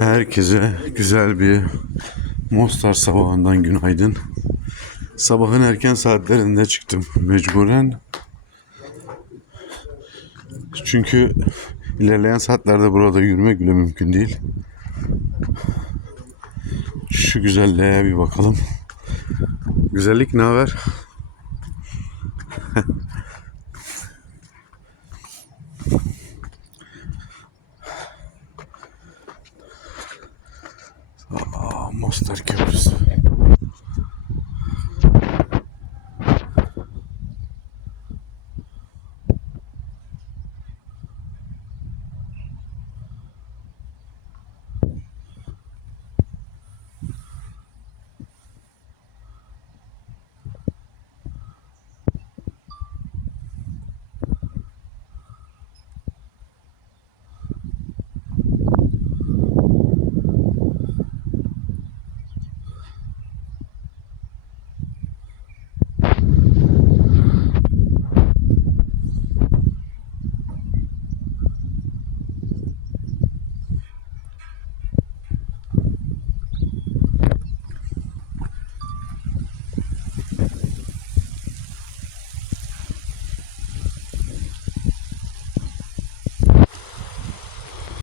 Herkese güzel bir Mostar sabahından günaydın. Sabahın erken saatlerinde çıktım mecburen. Çünkü ilerleyen saatlerde burada yürümek bile mümkün değil. Şu güzelliğe bir bakalım. Güzellik ne haber? Aa, Mostar Köprüsü.